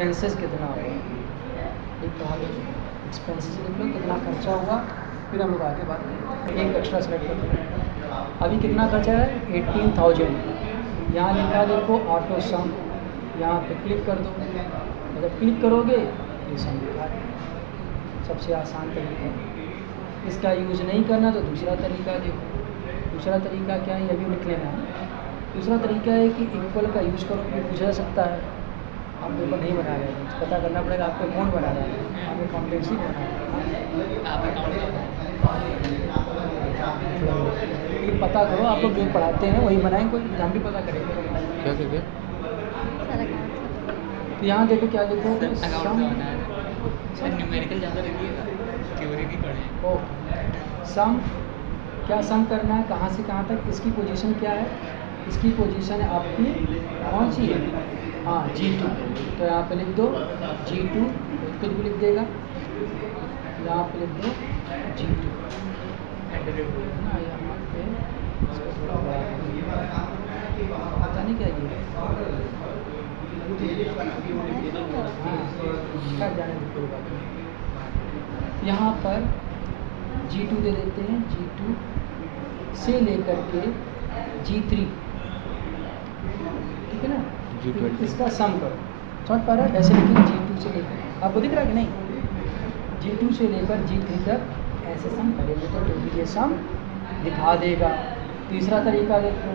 Expenses कितना हुआ, एक तो हम एक्सपेंसेस लिख लो कितना खर्चा हुआ, फिर हम लोग आगे बात करेंगे। एक एक्स्ट्रा सेलेक्ट कर लो। अभी कितना खर्चा है 18,000, यहाँ लिखा देखो ऑटो सम, यहाँ पे क्लिक कर दो। अगर क्लिक करोगे ये सम लिखा है, सबसे आसान तरीका। इसका यूज़ नहीं करना तो दूसरा तरीका देखो। दूसरा तरीका क्या है, ये भी लिख लेना है। दूसरा तरीका है कि इक्वल का यूज़ करो, ये पूछा जा सकता है। आप पेपर नहीं बना रहे हैं, पता करना पड़ेगा आपको कौन बना रहा है, आप अकाउंटेंसी बना रहे हैं। ये पता करो, आप लोग जो पढ़ाते हैं वही बनाएं, कोई एग्जाम भी पता करेंगे। क्या करके तो यहाँ देखो क्या देखो न्यूमेरिकल ज़्यादा रखिएगा, थ्योरी भी पढ़ें। ओके, सम क्या सम करना है, कहाँ से कहाँ तक, इसकी पोजीशन क्या है, इसकी पोजीशन है आपकी कौन सी है, हाँ G2। तो यहाँ पे लिख दो G2, खुद भी लिख देगा, यहाँ पे लिख दो G2 ना, यहाँ पे इसको थोड़ा बड़ा पता नहीं क्या ये हाँ जाने दो, कोई बात नहीं। यहाँ पर G2 दे देते हैं, G2 से लेकर के G3, ठीक है ना। G20 इसका सम करो, समझ पा रहा है, ऐसे लिखिए G2 से लेकर, आपको दिख रहा है कि नहीं, G2 से लेकर G3 तक ऐसे सम करेंगे तो ये सम दिखा देगा। तीसरा तरीका देखो,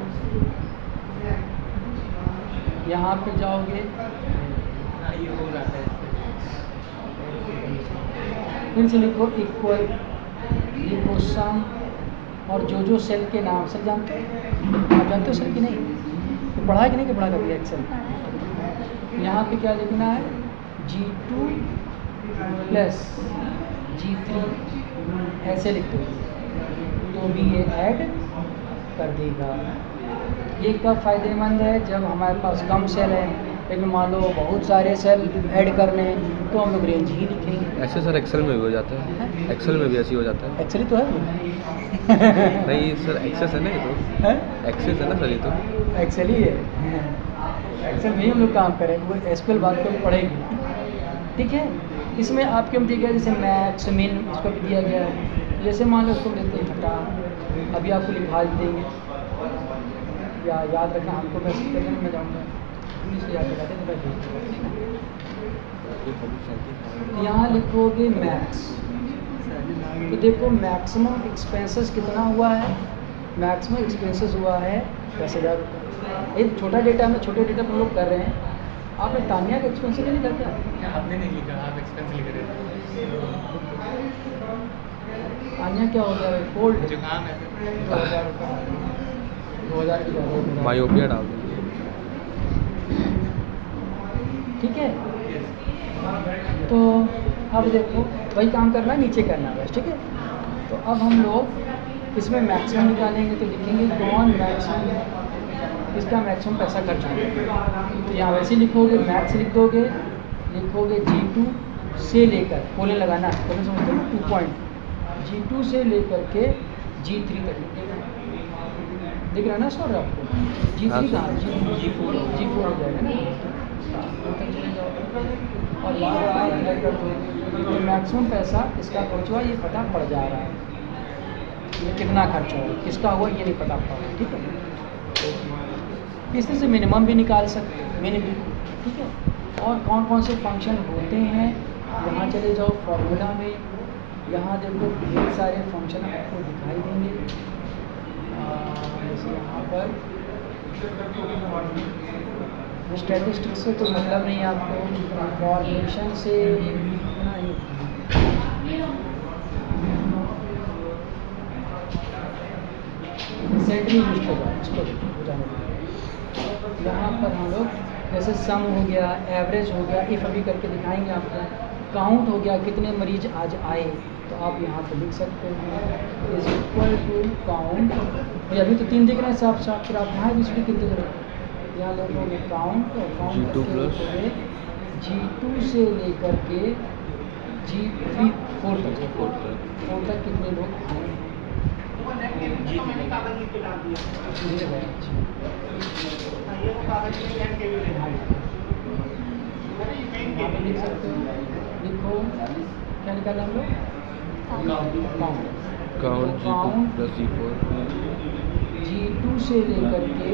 यहाँ पे जाओगे, ये हो जाता है। फिर से लिखो इक्वल, लिखो सम, और जो जो सेल के नाम, सेल जानते हो, आप जानते हो सेल की नहीं, तो पढ़ा है कि नहीं, कि पढ़ा कभी एक्सेल। यहाँ पे क्या लिखना है, G2 प्लस G3 ऐसे लिख दो, तो भी ये ऐड कर देगा। ये कब फ़ायदेमंद है, जब हमारे पास कम सेल है, लेकिन मान लो बहुत सारे सेल ऐड करने हैं तो हम लोग रेंज ही लिखेंगे। ऐसे सर एक्सेल में भी हो जाता है, एक्सेल में भी ऐसे ही हो जाता है। एक्चुअली तो है नहीं सर, एक्सेस है ना ये तो, एक्सेस है ना सर ये तो। एक्सेल ही है, एक्सेल में ही हम लोग काम करेंगे, वो एसक्यूएल बात को पढ़ेंगे, ठीक है। इसमें आपके हम दिया गया जैसे मैक्स मिन, इसको भी दिया गया है। जैसे मान लो उसको लेते हैं हटा, अभी आपको लिखा देंगे, या याद रखना हमको मैसेज करने में जाऊँगा, इसको याद लगाते तो मैं भेज दूँगा। यहाँ लिखोगे मैक्स, तो देखो मैक्सिमम एक्सपेंसेस कितना हुआ है, मैक्सिमम एक्सपेंसेस हुआ है 10,000 रुपये। एक छोटा डेटा में, छोटे डेटा पर लोग कर रहे हैं, आपने तानिया का एक्सपेंस नहीं करता, आपने नहीं लिखा, आप एक्सपेंस लिख रहे थे। तानिया क्या हो गया, कोल्ड जुकाम है 2,000 रुपये, 2,000 की ज़्यादा हो गया। मायोपिया डाल दो, ठीक है। तो अब देखो वही काम करना है, नीचे करना है बस, ठीक है। तो अब हम लोग इसमें मैक्सिमम निकालेंगे, तो लिखेंगे कौन मैक्सिमम, इसका मैक्सिमम पैसा खर्च होगा। तो यहाँ वैसे लिखोगे, मैक्स लिख दोगे, लिखोगे G2 से लेकर, कोलन लगाना है, कोलन समझते हो, 2 पॉइंट, G2 से लेकर के G3 तक दिख रहा है ना सर आपको, G3 कहाँ, G4 हो जाएगा ना, और यहाँ क्लियर कर दो, तो मैक्सिमम पैसा इसका खर्च हुआ ये पता पड़ जा रहा है, ये कितना खर्च हुआ, किसका हुआ ये नहीं पता पड़ा, ठीक है। इस तरह से मिनिमम भी निकाल सकते हैं, मिनिमम, ठीक है। और कौन कौन से फंक्शन होते हैं, यहाँ चले जाओ फॉर्मूला में, यहाँ देखो ढेर सारे फंक्शन आपको दिखाई देंगे, जैसे यहाँ पर स्टैटिस्टिक्स से तो मतलब नहीं आपको, इंफॉर्मेशन से इतना ही, सेंट्री यूज कर जाओ, इसको हो जाने दो। यहाँ पर हम लोग जैसे सम हो गया, एवरेज हो गया, इफ अभी करके दिखाएंगे आपको, काउंट हो गया, कितने मरीज आज आए, तो आप यहाँ पे लिख सकते हो इज इक्वल टू काउंट, ये अभी तो 3 दिख रहे हैं साफ साफ, फिर आप यहाँ भी इसलिए कितने दिख रहे हैं, यहाँ लिखोगे काउंट, और काउंट G2 प्लस G2 से लेकर के G3 4 तक कितने लोग आए, लिख सकते हो, लिखो क्या निकाला हम लोग, काउंट G2 + G4 G2 से लेकर के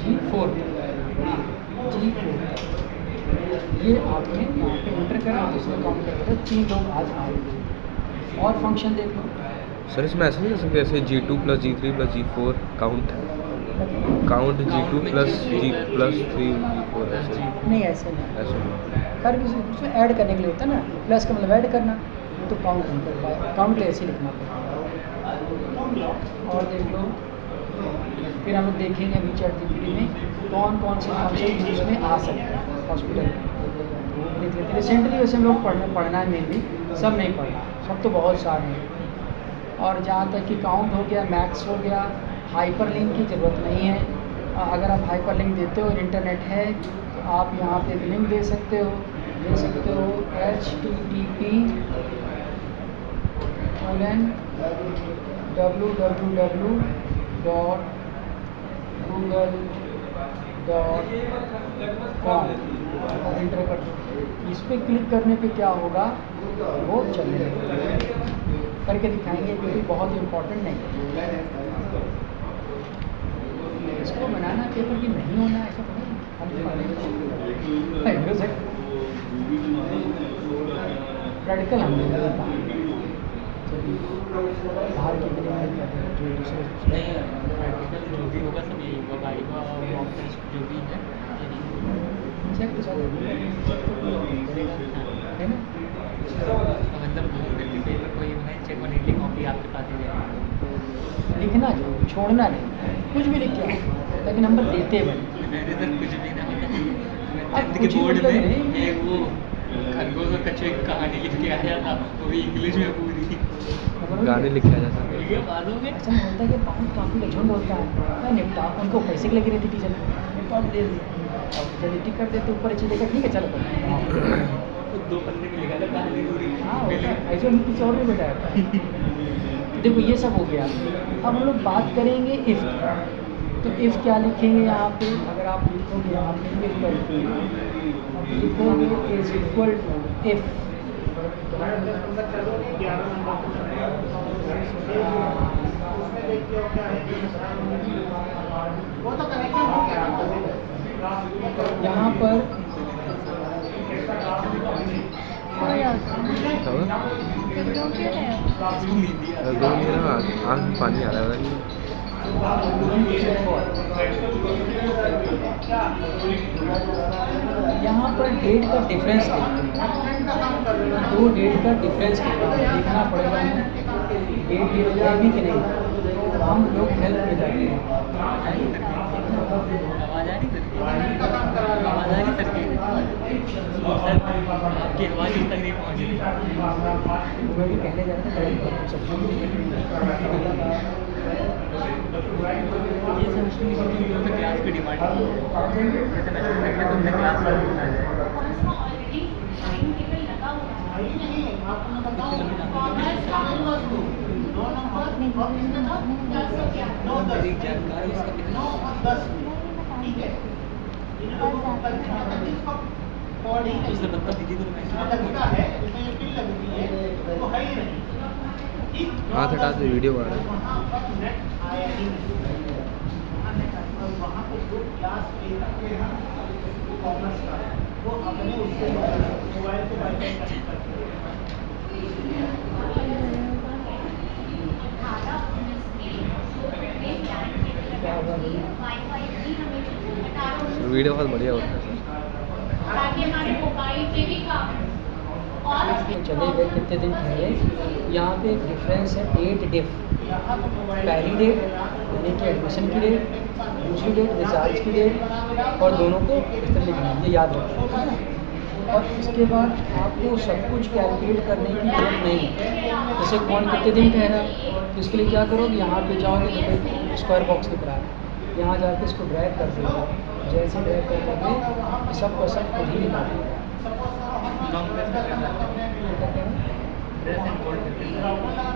G4 ये आपने यहाँ पे इंटर करा, इसमें काउंट करेगा 3 लोग आज आए। और फंक्शन देख लो, सर इसमें ऐसे नहीं कर सकते ऐसे G2 + G3 + G4 count G2 + G + 3 G4 ऐसे नहीं ऐसे नहीं, ऐसे पर उसमें ऐड करने के लिए होता है ना, प्लस का मतलब ऐड करना, तो काउंट नहीं कर पाए, काउंट के ऐसे ही लिखना पड़ेगा। और देख लो, फिर हम लोग देखेंगे अभी ChatGPT में कौन कौन से फंक्शन उसमें आ सकते हैं हॉस्पिटल में। रिसेंटली वैसे हम लोग पढ़ना है मेनली, सब नहीं पढ़ना, सब तो बहुत सारे हैं। और जहाँ तक कि काउंट हो गया, मैथ्स हो गया, हाइपरलिंक की ज़रूरत नहीं है। अगर आप हाइपरलिंक देते हो, इंटरनेट है, तो आप यहाँ पे लिंक दे सकते हो http://www.google.com इंटर कर दो। इस पर क्लिक करने पे क्या होगा, वो चलेगा, करके दिखाएंगे, क्योंकि बहुत इम्पोर्टेंट नहीं है इसको बनाना, पेपर की नहीं होना ऐसा तो नहीं, हम प्रैक्टिकल हम बाहर की जो दूसरे प्रैक्टिकल जो भी होगा सब यही होगा, वाइवा और मॉक टेस्ट जो भी है चेक तो है ना। मतलब पेपर कोई नहीं, चेक नीटली कॉपी आपके पास ही जाएगा। लिखना जो छोड़ना नहीं, कुछ भी लिख के आओ, ताकि नंबर देते बने। मेरे सर कुछ भी ना होता, अब 10th के कुछ ही बोर्ड मतलब में नहीं। एक वो खरगोश और कछुए की कहानी लिख के आया था, वो भी इंग्लिश में पूरी। गाने लिखे जा सकते ये मालूम है ऐसा नहीं होता है कि बहुत काफ़ी का झुंड होता है ना, निपटा उनको पैसे के लगी रहती टीचर निपटा दे दिया, अब जब टिक कर देते ऊपर अच्छी देखा, ठीक है चलो वो 2 पन्ने में लिखा था कहानी पूरी। हाँ ऐसे में कुछ और भी बैठाया था। देखो ये सब हो गया। अब हम लोग बात करेंगे इफ़, तो इफ़ क्या लिखेंगे यहाँ पे, अगर आप लिखोगे यहाँ पे इफ लिखोगे इज इक्वल टू इफ, यहाँ पर आँख में पानी आ रहा है। यहाँ पर डेट का डिफरेंस देखते हैं, 2 डेट का डिफरेंस देखना पड़ेगा हमें, डेट है भी कि नहीं, तो हम लोग हेल्प में जाते हैं। आवाज़ आ रही सर की, आपकी आवाज़ तक नहीं पहुँच रही। मैं भी कहने जा रहा था ये सब क्लास की डिमांड है, जैसे मैं तुमने क्लास मेरी जानकारी इसका कितना दूसरा बता दीजिए तो मैं हाथ हटा दे, वीडियो बना रहा है। वीडियो बहुत बढ़िया होता है सर। चले गए कितने दिन पहले, यहाँ पे एक डिफरेंस है, डेट डिफ, पहली डेट यानी कि एडमिशन की डेट, दूसरी डेट रिजल्ट की डेट, और दोनों को इस तरह लिखना है, ये याद रखना है ना। और इसके बाद आपको सब कुछ कैलकुलेट करने की जरूरत नहीं है। जैसे कौन कितने दिन कह रहा है, तो इसके लिए क्या करोगे, यहाँ पे जाओगे तो भाई स्क्वायर बॉक्स दिख रहा है, यहाँ जाके इसको ड्रैग कर देगा, जैसे ड्रैग कर दोगे सब का सब खुद ही निकाल देगा।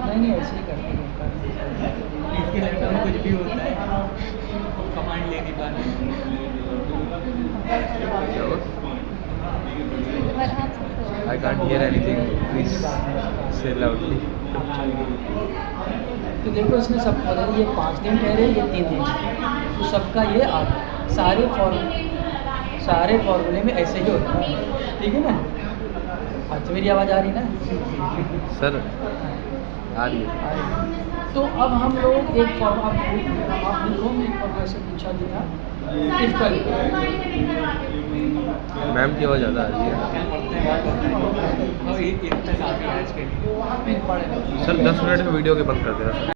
नहीं ऐसे ही करते हैं, इसके लैपटॉप में कुछ भी होता है, कमांड ले नहीं पाते। can't hear anything. Please say loudly. तो देखो इसने सब बता दिया, 5 दिन ठहरे, ये 3 दिन, तो सबका ये आधा, सारे फॉर्मूले में ऐसे ही होता है, ठीक है ना। अच्छा मेरी आवाज़ आ रही है ना? सर आ रही है। तो अब हम लोग एक फॉर्म आप लिखो, मैं एक फॉर्म ऐसे पूछा गया इफ कल मैम की आवाज़ ज़्यादा आ रही है। और इतना काफ़ी है आज के लिए। पढ़े सर 10 मिनट में वीडियो के बंद कर देना सर।